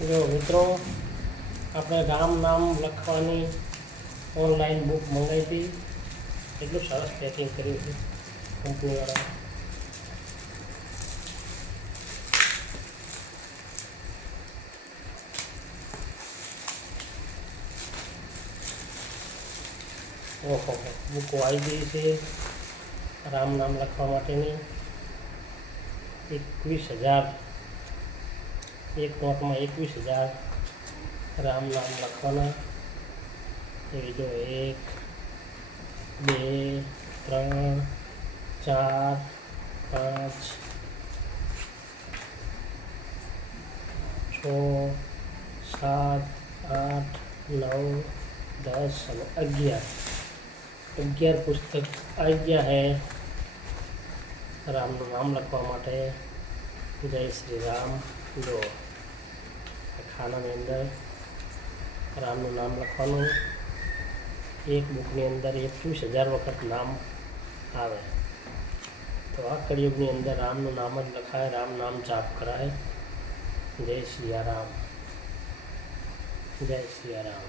જો મિત્રો, આપણે રામ નામ લખવાની ઓનલાઈન બુક મંગાવી હતી. એટલું સરસ પેકિંગ કર્યું છે કંપનીવાળા. ઓહો, બુકો આવી ગઈ છે રામ નામ લખવા માટેની. 21,000, એક નોટમાં 21,000 રામ નામ લખવાના. એ જો 1, 2, 3, 4, 5, 6, 7, 8, 9, 10 અને 11 પુસ્તક આવી ગયા है રામનું નામ લખવા માટે. જય શ્રી રામ. જો ખાનાની અંદર રામનું નામ લખવાનું. એક બુકની અંદર 21,000 વખત નામ આવે. તો આ કળિયુગની અંદર રામનું નામ જ લખાય, રામ નામ જાપ કરાય. જય સિયા રામ, જય સિયા રામ.